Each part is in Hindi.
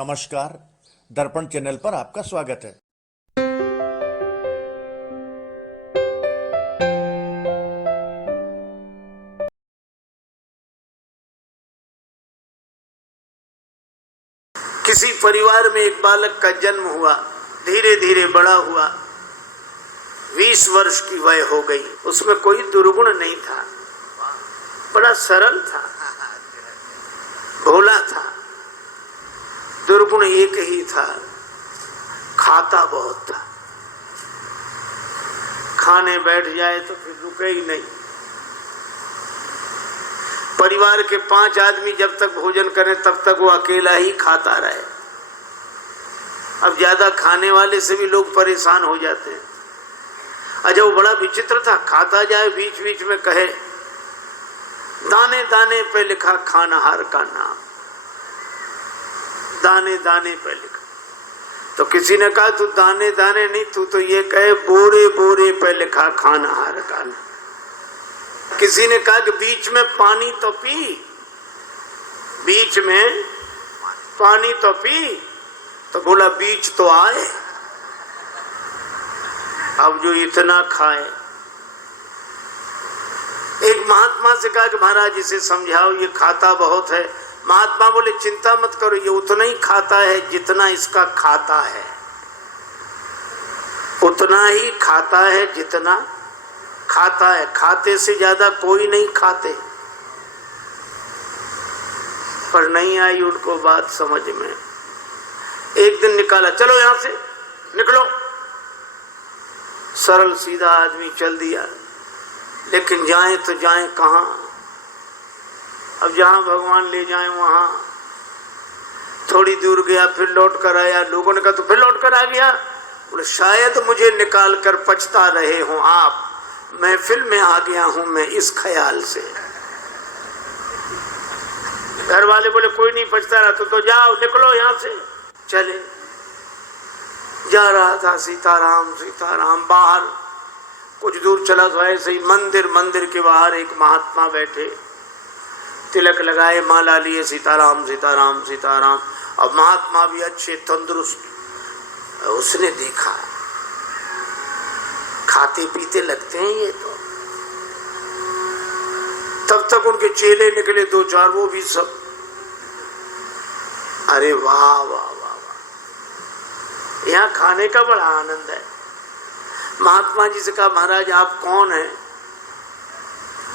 नमस्कार। दर्पण चैनल पर आपका स्वागत है। किसी परिवार में एक बालक का जन्म हुआ, धीरे धीरे बड़ा हुआ, 20 वर्ष की वय हो गई। उसमें कोई दुर्गुण नहीं था, बड़ा सरल था, भोला था। दुर्गुण एक ही था, खाता बहुत था। खाने बैठ जाए तो फिर रुके ही नहीं। परिवार के 5 आदमी जब तक भोजन करें तब तक वो अकेला ही खाता रहे। अब ज्यादा खाने वाले से भी लोग परेशान हो जाते हैं। अच्छा, वो बड़ा विचित्र था। खाता जाए, बीच बीच में कहे, दाने दाने पे लिखा खानाहार का नाम, दाने दाने पे लिखा। तो किसी ने कहा तू दाने दाने नहीं, तू तो ये कहे बोरे बोरे पे लिखा खानाहार का नाम। किसी ने कहा कि बीच में पानी तो पी, बीच में पानी तो पी, तो बोला बीच तो आए। अब जो इतना खाए। एक महात्मा से कहा कि महाराज इसे समझाओ, ये खाता बहुत है। महात्मा बोले चिंता मत करो, ये उतना ही खाता है जितना इसका खाता है, उतना ही खाता है जितना खाता है। खाते से ज्यादा कोई नहीं खाते। पर नहीं आई उनको बात समझ में। एक दिन निकाला, चलो यहां से निकलो। सरल सीधा आदमी चल दिया, लेकिन जाए तो जाए कहां? अब जहां भगवान ले जाए वहां। थोड़ी दूर गया, फिर लौट कर आया। लोगों ने कहा तो फिर लौट कर आ गया। बोले शायद मुझे निकाल कर पछता रहे हो आप, महफिल में आ गया हूं मैं इस ख्याल से। घर वाले बोले कोई नहीं पछता रहा तो जाओ, निकलो यहां से। चले, जा रहा था सीताराम सीताराम। बाहर कुछ दूर चला तो ऐसे ही मंदिर के बाहर एक महात्मा बैठे, तिलक लगाए, माला लिए, सीताराम सीताराम सीताराम। अब महात्मा भी अच्छे तंदुरुस्त। उसने देखा खाते पीते लगते हैं ये तो। तब तक उनके चेले निकले 2-4, वो भी सब। अरे वाह वाह वाह वाह, यहाँ खाने का बड़ा आनंद है। महात्मा जी से कहा महाराज आप कौन हैं?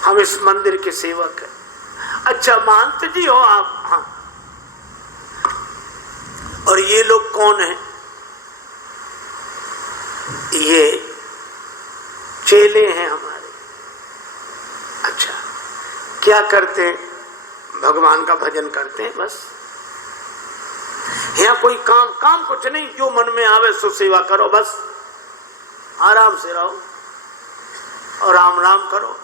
हम इस मंदिर के सेवक हैं। अच्छा महंत जी हो आप? हाँ। और ये लोग कौन हैं? ये चेले हैं हमारे। अच्छा, क्या करते हैं? भगवान का भजन करते हैं बस। यहाँ कोई काम कुछ नहीं, जो मन में आवे सो सेवा करो बस। आराम से रहो और राम राम करो।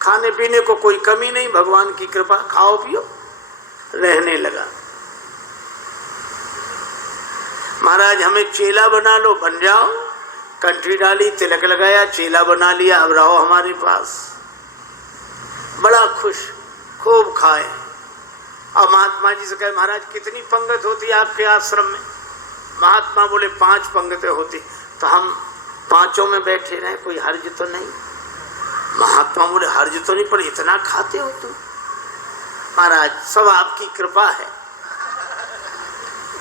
खाने पीने को कोई कमी नहीं, भगवान की कृपा, खाओ पियो। रहने लगा। महाराज हमें चेला बना लो, बन जाओ। कंठी डाली, तिलक लगाया, चेला बना लिया, अब रहो हमारे पास। बड़ा खुश, खूब खाए। अब महात्मा जी से कहे महाराज कितनी पंगत होती है आपके आश्रम में? महात्मा बोले 5 पंगतें होती। तो हम 5 में बैठे रहे, कोई हर्ज तो नहीं? महात्मा बोले हर्ज तो नहीं, पर इतना खाते हो तुम? महाराज सब आपकी कृपा है।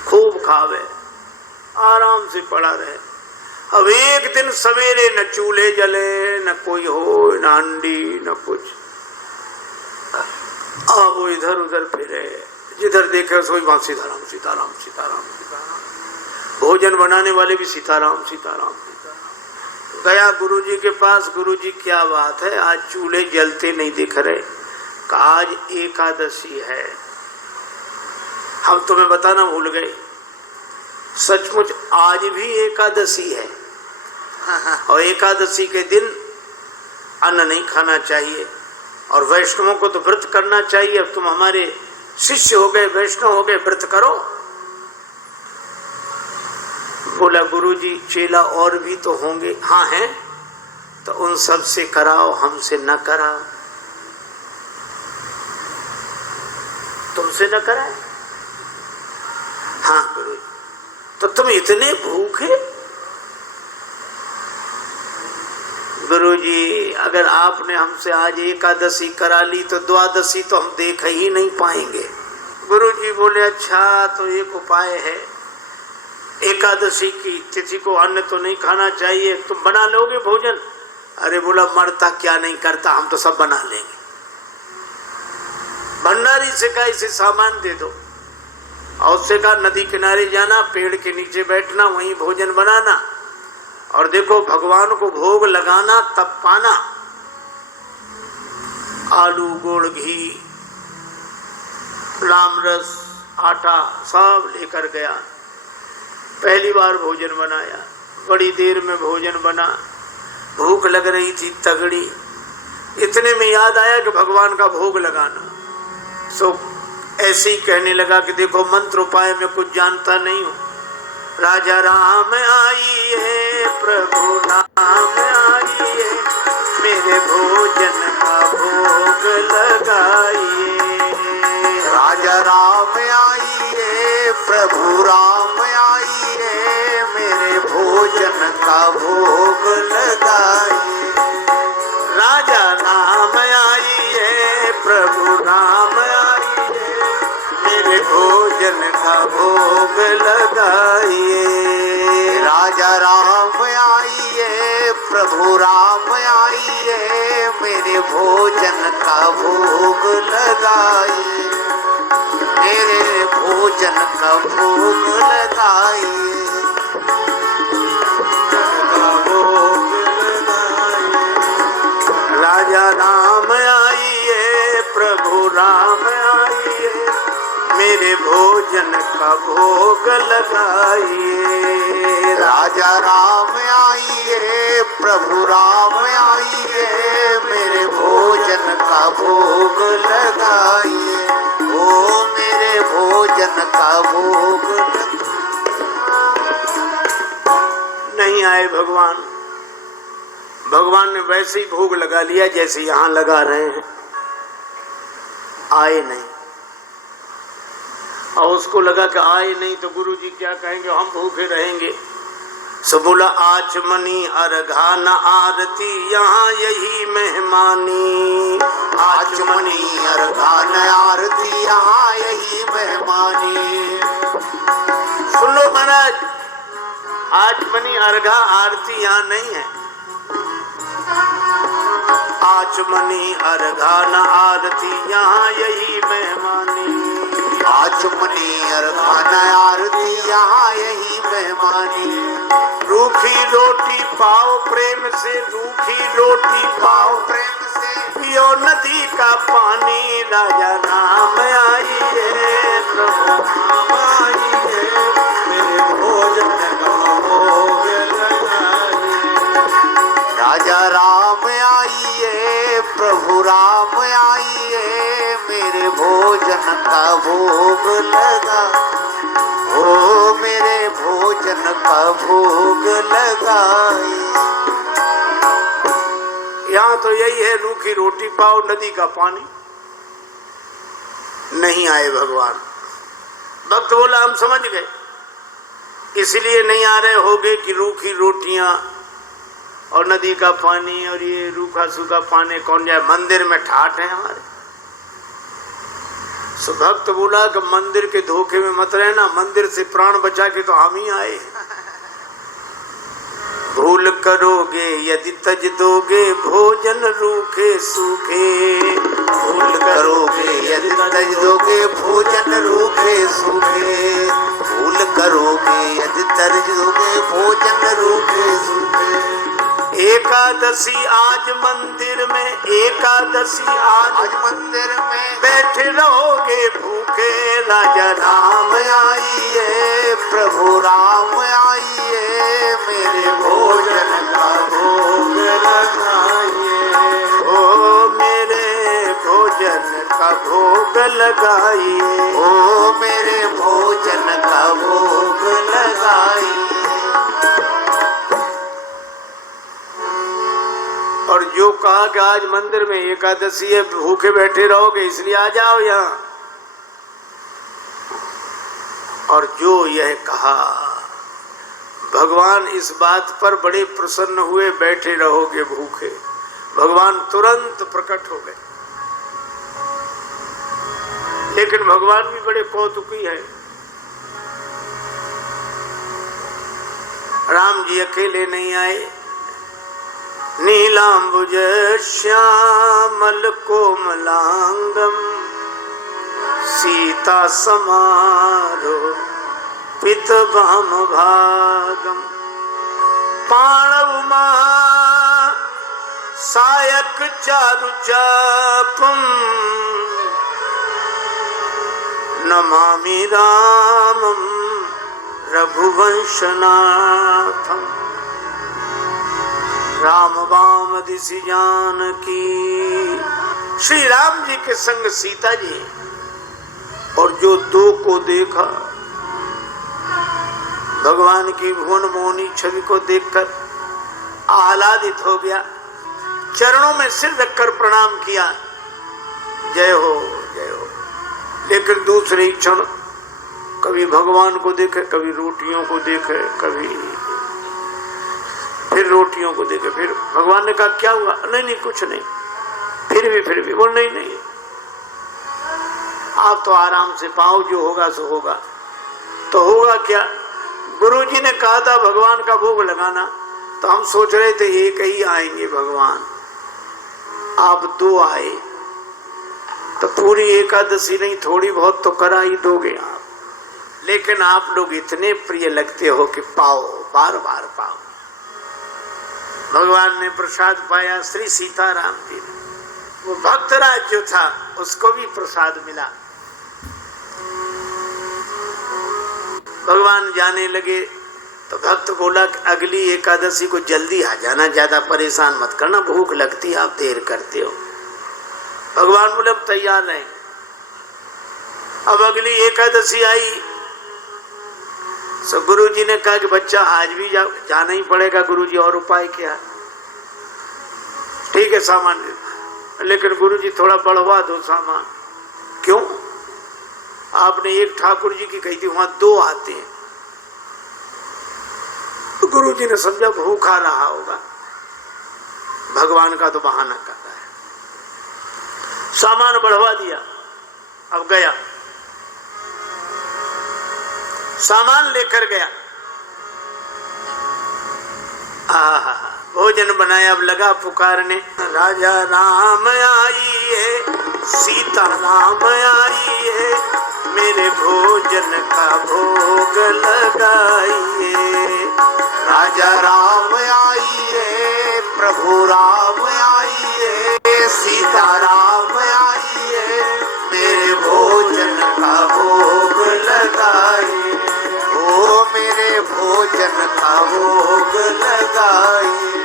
खूब खावे, आराम से पड़ा रहे। अब एक दिन सवेरे न चूल्हे जले, न कोई हो, न अंडी, न कुछ। अब वो इधर उधर फिरे, जिधर देखे सोई वहां सीताराम सीताराम सीताराम सीताराम। भोजन बनाने वाले भी सीताराम सीताराम सीताराम। गया गुरुजी के पास, गुरुजी क्या बात है, आज चूल्हे जलते नहीं दिख रहे। आज एकादशी है। हम तुम्हें बताना भूल गए, सचमुच आज भी एकादशी है। और एकादशी के दिन अन्न नहीं खाना चाहिए, और वैष्णवों को तो व्रत करना चाहिए। अब तुम हमारे शिष्य हो गए, वैष्णव हो गए, व्रत करो। बोला गुरुजी चेला और भी तो होंगे? हाँ हैं। तो उन सब से कराओ, हमसे न कराओ। तुमसे न कराए? हाँ तो तुम इतने भूखे? गुरुजी, अगर आपने हमसे आज एकादशी करा ली तो द्वादशी तो हम देख ही नहीं पाएंगे। गुरुजी बोले अच्छा, तो एक उपाय है, एकादशी की तिथि को अन्न तो नहीं खाना चाहिए, तुम बना लोगे भोजन? अरे बोला मरता क्या नहीं करता, हम तो सब बना लेंगे। भंडारी से कहा इसे सामान दे दो, और उससे कहा नदी किनारे जाना, पेड़ के नीचे बैठना, वहीं भोजन बनाना, और देखो भगवान को भोग लगाना तब पाना। आलू, गुड़, घी, राम रस, आटा सब लेकर गया। पहली बार भोजन बनाया, बड़ी देर में भोजन बना, भूख लग रही थी तगड़ी। इतने में याद आया कि भगवान का भोग लगाना। सो ऐसे ही कहने लगा कि देखो मंत्र उपाय में कुछ जानता नहीं हूँ। राजा राम आइए, प्रभु नाम आइए, मेरे भोजन का भोग लगाइए। राजा राम आइए, प्रभु राम आइए, मेरे भोजन का भोग लगाइए। राजा राम आइए, प्रभु राम आइए, मेरे भोजन का भोग लगाइए। राजा राम आइए, प्रभु राम आइए, मेरे भोजन का भोग लगाइए। मेरे भोजन का भोग लगाइए। राजा राम आइए, प्रभु राम आइए, मेरे भोजन का भोग लगाइए। राजा राम आइए, प्रभु राम आइए, मेरे भोजन का भोग लगाइए। ओ मेरे भोजन का भोग नहीं आए भगवान। भगवान ने वैसे ही भोग लगा लिया जैसे यहाँ लगा रहे हैं, आए नहीं। और उसको लगा कि आए नहीं तो गुरुजी क्या कहेंगे, हम भूखे रहेंगे। सो बोला आचमनी अर्घा न आरती, यहाँ यही मेहमानी। आचमनी अर्घा न आरती, यहाँ यही मेहमानी। सुन लो महाराज, आचमनी अर्घा आरती यहाँ नहीं है। आचमनी अर्घा न आरती, यहाँ यही मेहमानी। आचमनी अर्घा न आरती, यहाँ यही मेहमानी। रूखी रोटी पाओ प्रेम से, रूखी रोटी पाओ प्रेम से, पियो नदी का पानी। राजा राम आइए, प्रभु राम आइए, मेरे भोजन का भोग लगाइए। राजा राम आइए, प्रभु राम आइए, मेरे भोजन का भोग लगा। ओ मेरे भोजन का भोग लगाए। यहाँ तो यही है, रूखी रोटी पाओ नदी का पानी। नहीं आए भगवान। भक्त बोला हम समझ गए, इसलिए नहीं आ रहे होगे कि रूखी रोटियां और नदी का पानी और ये रूखा सूखा पानी कौन जाए, मंदिर में ठाठ है हमारे। सो भक्त बोला कि मंदिर के धोखे में मत रहना, मंदिर से प्राण बचा के तो हम ही आए। भूल करोगे यदि तज दोगे, भोजन रूखे सूखे। भूल करोगे यदि तज दोगे, भोजन रूखे सूखे। भूल करोगे यदि तज दोगे, भोजन रूखे सूखे। एकादशी आज मंदिर में, एकादशी आज मंदिर में बैठे रहोगे भूखे। राजा राम आइए, प्रभु राम आइए, मेरे भोजन का भोग लगाइए। ओ मेरे भोजन का भोग लगाइए। ओ मेरे भोजन का भोग लगाइए। और जो कहा कि आज मंदिर में एकादशी है, भूखे बैठे रहोगे इसलिए आ जाओ यहाँ। और जो यह कहा भगवान इस बात पर बड़े प्रसन्न हुए, बैठे रहोगे भूखे। भगवान तुरंत प्रकट हो गए। लेकिन भगवान भी बड़े कौतुकी है। राम जी अकेले नहीं आए। नीलांबुज श्यामल कोमलांगम सीता समारो पितवाम भागम पाणव महा सायक चारु चापम नमामि रामम रघुवंशनाथम। राम वाम दिशि जानकी। श्री राम जी के संग सीता जी, और जो दो को देखा, भगवान की भुवन मोहनी छवि को देखकर आह्लादित हो गया, चरणों में सिर रखकर प्रणाम किया, जय हो जय हो। लेकिन दूसरे क्षण कभी भगवान को देखे, कभी रोटियों को देखे, कभी फिर रोटियों को देखे। फिर भगवान ने कहा क्या हुआ? नहीं नहीं कुछ नहीं। फिर भी बोल नहीं नहीं, आप तो आराम से पाओ, जो होगा सो होगा। तो होगा क्या? गुरुजी ने कहा था भगवान का भोग लगाना, तो हम सोच रहे थे एक ही आएंगे भगवान, आप दो आए, तो पूरी एकादशी नहीं थोड़ी बहुत तो करा ही दोगे आप। लेकिन आप लोग इतने प्रिय लगते हो कि पाओ, बार बार पाओ। भगवान ने प्रसाद पाया श्री सीताराम जी ने। वो भक्तराज जो था उसको भी प्रसाद मिला। भगवान जाने लगे तो भक्त बोला कि अगली एकादशी को जल्दी आ जाना, ज्यादा परेशान मत करना, भूख लगती है, आप देर करते हो। भगवान बोले अब तैयार हैं। अब अगली एकादशी आई, सो गुरुजी ने कहा कि बच्चा आज भी जाना ही पड़ेगा गुरुजी, और उपाय क्या? ठीक है सामान, लेकिन गुरुजी थोड़ा बढ़वा दो सामान। क्यों? आपने एक ठाकुर जी की कही थी, वहां दो आते हैं। तो गुरुजी ने समझा भूखा रहा होगा, भगवान का तो बहाना कर रहा है, सामान बढ़वा दिया। अब गया, सामान लेकर गया, भोजन बनाया। अब लगा पुकारने, राजा राम आइए, सीता राम आइए, मेरे भोजन का भोग लगाइए। राजा राम आइए, प्रभु राम आइए, सीता राम आइए, मेरे भोजन का भोग लगाइए। ओ मेरे भोजन का भोग लगाइए।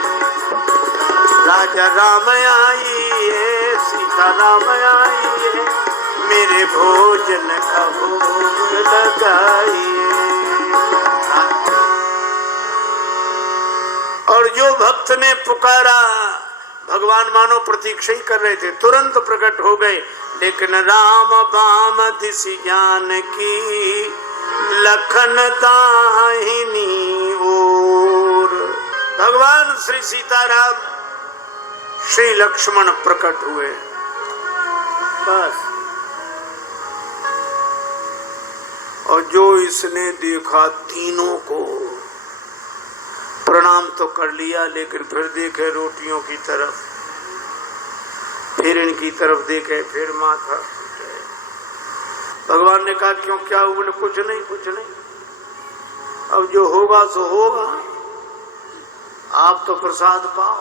राजा राम आइए, सीता राम आइए, मेरे भोजन का भोग लगाइए। और जो भक्त ने पुकारा, भगवान मानो प्रतीक्षा ही कर रहे थे, तुरंत प्रकट हो गए। लेकिन राम बाम दिशि जानकी, लखन दाहिनी ओर। भगवान श्री सीताराम श्री लक्ष्मण प्रकट हुए। बस, और जो इसने देखा तीनों को प्रणाम तो कर लिया, लेकिन फिर देखे रोटियों की तरफ, फिर इनकी तरफ देखे, फिर माथा। भगवान ने कहा क्यों, क्या हुआ? बोले कुछ नहीं कुछ नहीं, अब जो होगा सो होगा, आप तो प्रसाद पाओ।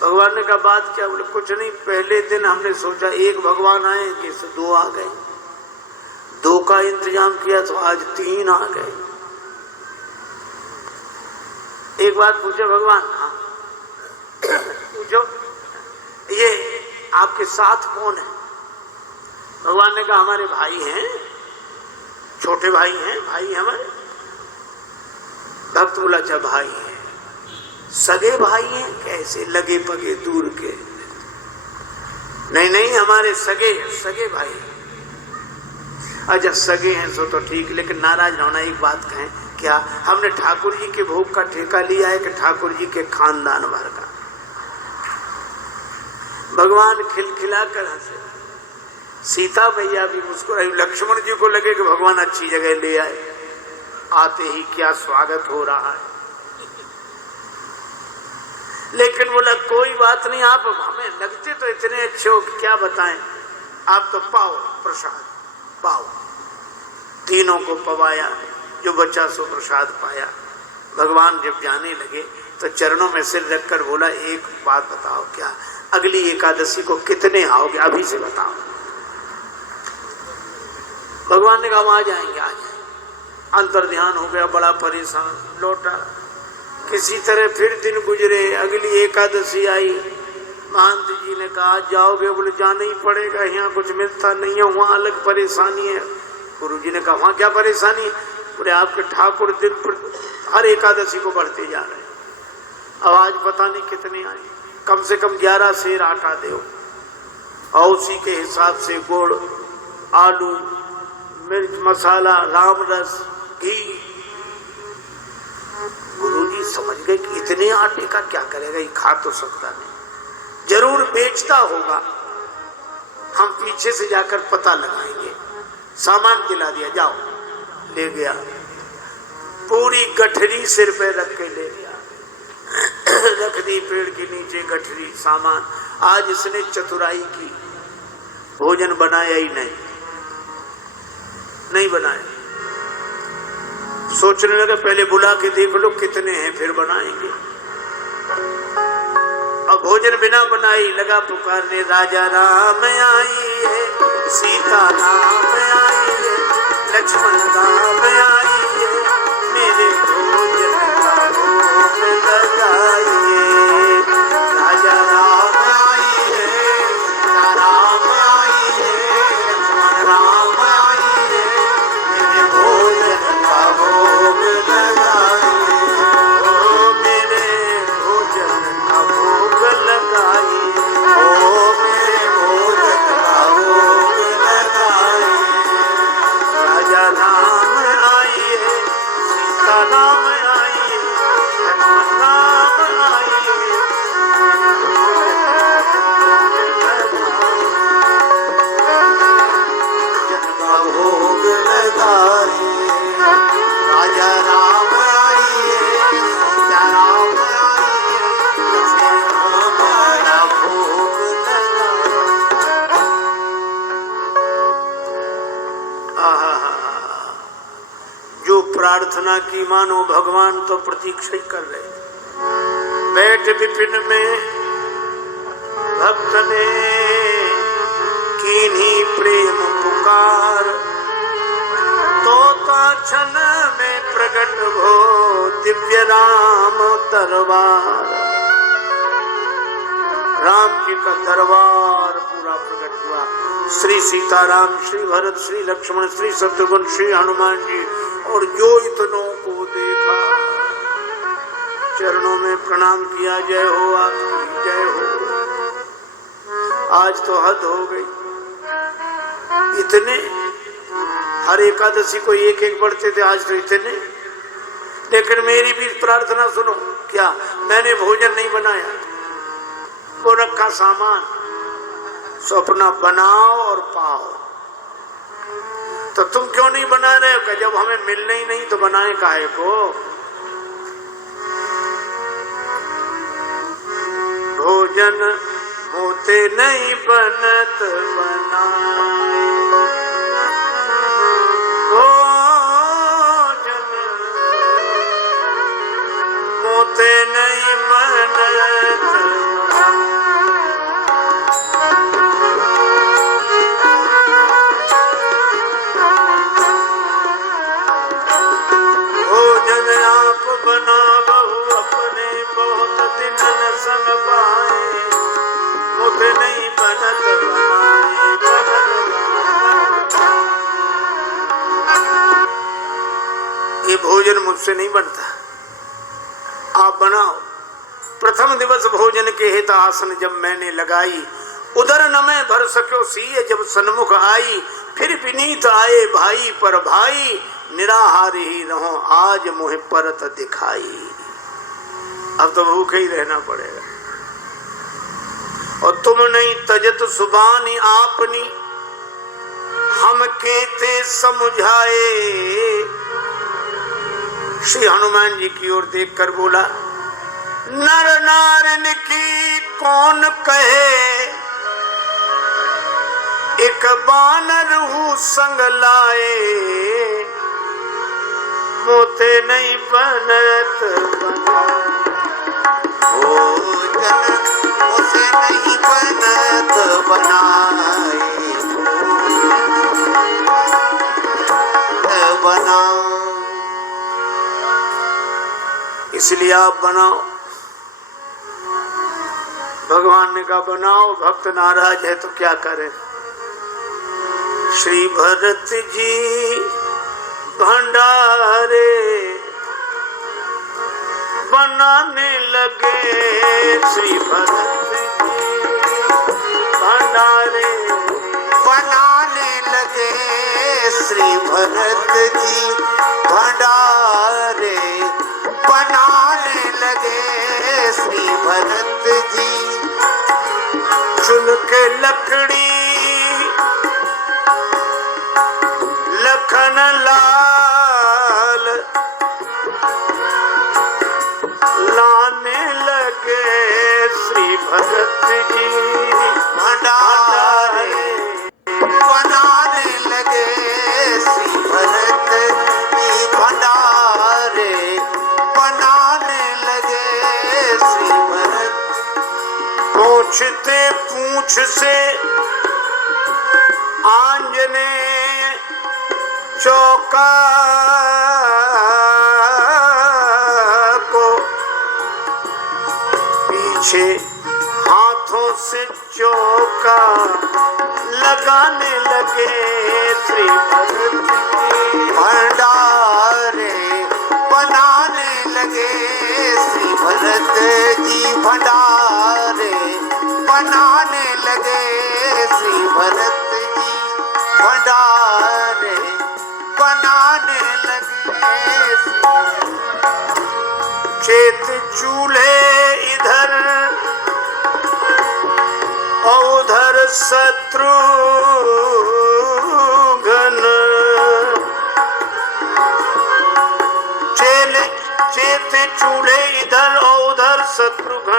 भगवान ने कहा बात क्या? बोले कुछ नहीं, पहले दिन हमने सोचा एक भगवान आएंगे, सो दो आ गए, दो का इंतजाम किया तो आज तीन आ गए। एक बात पूछे भगवान, हाँ पूछो, ये आपके साथ कौन है? भगवान ने कहा हमारे भाई हैं, छोटे भाई हैं, भाई हमारे। भक्त बोला अच्छा भाई हैं, सगे भाई हैं? कैसे? लगे पगे दूर के? नहीं नहीं, हमारे सगे भाई। अच्छा सगे हैं सो तो ठीक, लेकिन नाराज ना होना, एक बात कहें, क्या हमने ठाकुर जी के भोग का ठेका लिया है कि ठाकुर जी के खानदान भर का? भगवान खिलखिला कर हंसे, सीता मैया भी मुस्कुराई, लक्ष्मण जी को लगे कि भगवान अच्छी जगह ले आए, आते ही क्या स्वागत हो रहा है। लेकिन बोला कोई बात नहीं, आप हमें लगते तो इतने अच्छे हो कि क्या बताएं, आप तो पाओ प्रसाद पाओ। तीनों को पवाया, जो बचा सो प्रसाद पाया। भगवान जब जाने लगे तो चरणों में सिर रखकर बोला, एक बात बताओ, क्या अगली एकादशी को कितने आओगे, अभी से बताओ। भगवान ने कहा हम आ जाएंगे, आ जाएंगे। अंतर ध्यान हो गया, बड़ा परेशान, लौटा। किसी तरह फिर दिन गुजरे, अगली एकादशी आई। महंत जी ने कहा जाओगे? बोले जाना ही पड़ेगा, यहाँ कुछ मिलता नहीं है, वहाँ अलग परेशानी है। गुरु जी ने कहा वहाँ क्या परेशानी है? बोले आपके ठाकुर दिन पर हर एकादशी को बढ़ते जा रहे हैं, अब आज पता नहीं कितने आए, कम से कम 11 सेर आटा दो, और उसी के हिसाब से गुड़, आलू, मिर्च मसाला, राम रस, घी। गुरुजी समझ गए कि इतने आटे का क्या करेगा, ये खा तो सकता नहीं, जरूर बेचता होगा, हम पीछे से जाकर पता लगाएंगे। सामान दिला दिया, जाओ। ले गया, पूरी गठरी सिर पे रख के ले गया, रख दी पेड़ के नीचे गठरी, सामान। आज इसने चतुराई की, भोजन बनाया ही नहीं बनाया। सोचने लगा पहले बुला के देख लो कितने हैं, फिर बनाएंगे। अब भोजन बिना बनाई लगा पुकारने, राजा राम आइए, सीता राम आइए, लक्ष्मण राम आइए, मेरे भोजन का भोग लगाइए। राजा राम आइए, सीता राम आइए, लक्ष्मण राम आइए, मेरे भोजन का भोग लगाइए। ओ मेरे भोजन का भोग लगाइए, ओ मेरे भोजन का भोग लगाइए। राजा राम आइए, सीता राम आइए, लक्ष्मण राम आइए, भोजन का भोग लगाइए। राजा राम आइए, सीता राम आइए, लक्ष्मण राम भोग लगाइए। आहा, जो प्रार्थना की मानो भगवान तो प्रतीक्षा ही कर रहे। बैठ विपिन में भक्त ने कीन्ही प्रेम पुकार, तोता क्षण में प्रकट हो दिव्य राम दरबार। राम जी का दरबार पूरा प्रकट हुआ। श्री सीताराम, श्री भरत, श्री लक्ष्मण, श्री शत्रुघ्न, श्री हनुमान जी, और जो इतनों को देखा चरणों में प्रणाम किया। जय हो आपकी, जय हो। आज तो हद हो गई, इतने हर एकादशी को एक एक बढ़ते थे, आज तो इतने। लेकिन मेरी भी प्रार्थना सुनो, क्या मैंने भोजन नहीं बनाया, वो रखा सामान, सो अपना बनाओ और पाओ। तो तुम क्यों नहीं बना रहे हो? कि जब हमें मिलना ही नहीं तो बनाए काहे को? भोजन होते नहीं बनत बनाए, भोजन होते नहीं बनत। भोजन आप बना बहु अपने, बहुत दिन न संग पाए, मुझे नहीं बनत बनाए, ये भोजन मुझसे नहीं बनता, आप बनाओ। प्रथम दिवस भोजन के हित आसन जब मैंने लगाई, उधर न मैं भर सक्यो सीय जब सन्मुख आई, फिर विनीत आए भाई पर भाई, निराहार ही रहो आज मोह परत दिखाई। अब तो भूखे ही रहना पड़ेगा। और तुम नहीं तजत सुबानी आपनी, हम कहते समझाए। श्री हनुमान जी की ओर देखकर बोला, नर नारन की कौन कहे, एक बानर हूँ संग लाए, मोते नहीं बनत बना। भोजन उसे नहीं बनत बनाए, बनाओ। इसलिए आप बनाओ। भगवान ने कहा बनाओ, भक्त नाराज है तो क्या करें। श्री भरत जी भंडारे बनाने लगे, श्री भरत जी भंडारे बनाने लगे, श्री भरत जी भंडारे बनाने लगे, श्री भरत जी। चुन के लकड़ी लखन लाल लाने लगे, श्री भरत जी भंडारे बनाने लगे, श्री भरत जी भंडारे बनाने लगे, श्री भरत। पूछते पूछ से आंजने चौका को, पीछे हाथों से चौका लगाने लगे, श्री भरत जी भंडारे बनाने लगे, श्री भरत जी भंडारे बनाने लगे, श्री भरत जी भंडारे बनाने लगे। चेत चूल्हे इधर और उधर शत्रुघ्न, चेत चूल्हे इधर और उधर शत्रुघ्न।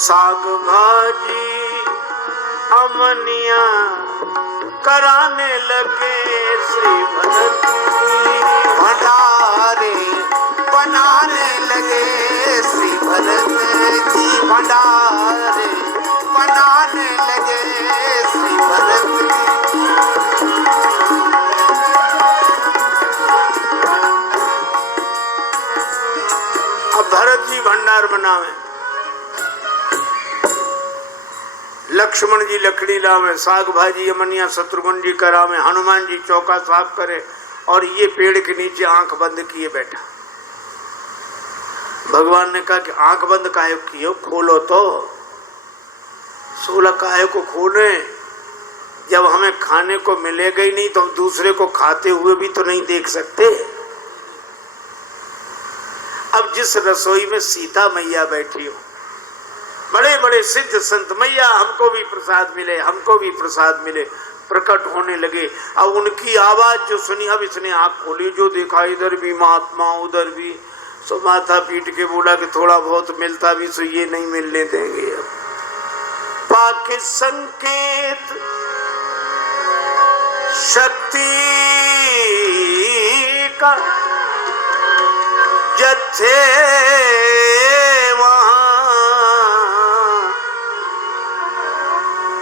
साग भाजी अमनिया कराने लगे, श्री भरत जी भंडारे बनाने लगे, श्री भरत जी भंडारे बनाने लगे, श्री भरत जी। अब भरत जी भंडार बनावे, लक्ष्मण जी लकड़ी लावे, साग भाजी अमनिया शत्रुघ्न जी करावे, हनुमान जी चौका साफ करे, और ये पेड़ के नीचे आंख बंद किए बैठा। भगवान ने कहा कि आंख बंद काहे किए, खोलो तो। 16 काहे को खोले, जब हमें खाने को मिलेगा ही नहीं तो हम दूसरे को खाते हुए भी तो नहीं देख सकते। अब जिस रसोई में सीता मैया बैठी हो, बड़े बड़े सिद्ध संत, मैया हमको भी प्रसाद मिले, हमको भी प्रसाद मिले, प्रकट होने लगे। अब उनकी आवाज जो सुनी, अब इसने आंख खोली, जो देखा इधर भी महात्मा उधर भी, सो माथा पीट के बोला कि थोड़ा बहुत मिलता भी सो ये नहीं मिलने देंगे। अब पाके संकेत शक्ति का जथे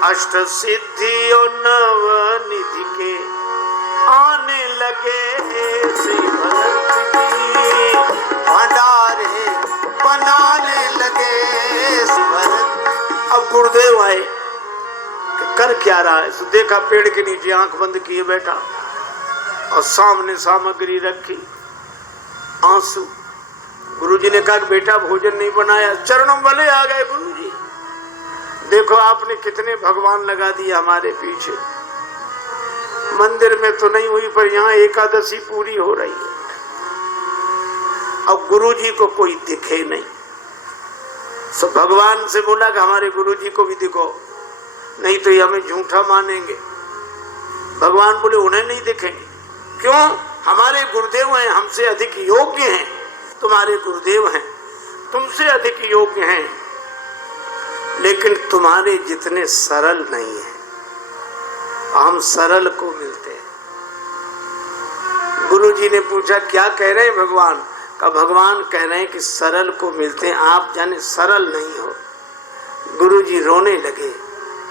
अष्ट सिद्धि और नव निधि के आने लगे, श्री भरत जी भंडारे बनाने लगे, श्री भरत। अब गुरुदेव आए कि कर क्या रहा है, तो देखा पेड़ के नीचे आंख बंद किए बैठा और सामने सामग्री रखी, आंसू गुरुजी ने कहा बेटा भोजन नहीं बनाया, चरणों वाले आ गए गुरुजी, देखो आपने कितने भगवान लगा दिए हमारे पीछे, मंदिर में तो नहीं हुई पर यहाँ एकादशी पूरी हो रही है। अब गुरुजी को कोई दिखे नहीं, सब भगवान से बोला कि हमारे गुरुजी को भी दिखो, नहीं तो ये हमें झूठा मानेंगे। भगवान बोले उन्हें नहीं दिखेंगे, क्यों? हमारे गुरुदेव हैं, हमसे अधिक योग्य हैं, तुम्हारे गुरुदेव हैं, तुमसे अधिक योग्य हैं, लेकिन तुम्हारे जितने सरल नहीं है। हम सरल को मिलते हैं। गुरुजी ने पूछा क्या कह रहे हैं भगवान? का भगवान कह रहे हैं कि सरल को मिलते हैं, आप जाने सरल नहीं हो। गुरुजी रोने लगे,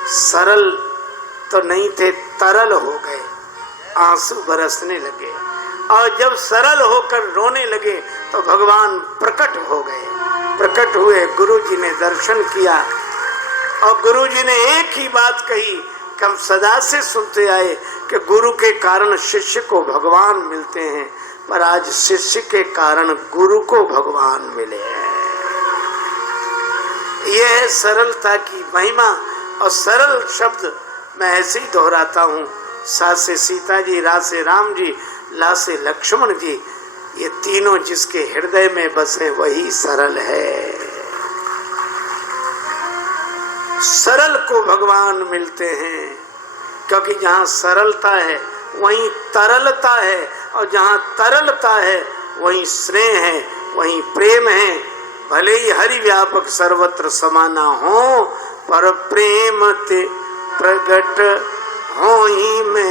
सरल तो नहीं थे, तरल हो गए, आंसू बरसने लगे, और जब सरल होकर रोने लगे तो भगवान प्रकट हो गए। प्रकट हुए, गुरुजी ने दर्शन किया और गुरुजी ने एक ही बात कही कि हम सदा से सुनते आए कि गुरु के कारण शिष्य को भगवान मिलते हैं, पर आज शिष्य के कारण गुरु को भगवान मिले हैं। यह है सरलता की महिमा। और सरल शब्द मैं ऐसे ही दोहराता हूँ, सा से सीता जी, रा से राम जी, ला से लक्ष्मण जी, ये तीनों जिसके हृदय में बसे वही सरल है। सरल को भगवान मिलते हैं, क्योंकि जहाँ सरलता है वहीं तरलता है, और जहाँ तरलता है वहीं स्नेह है, वहीं प्रेम है। भले ही हरि व्यापक सर्वत्र समाना हो, पर प्रेम ते प्रगट हो ही में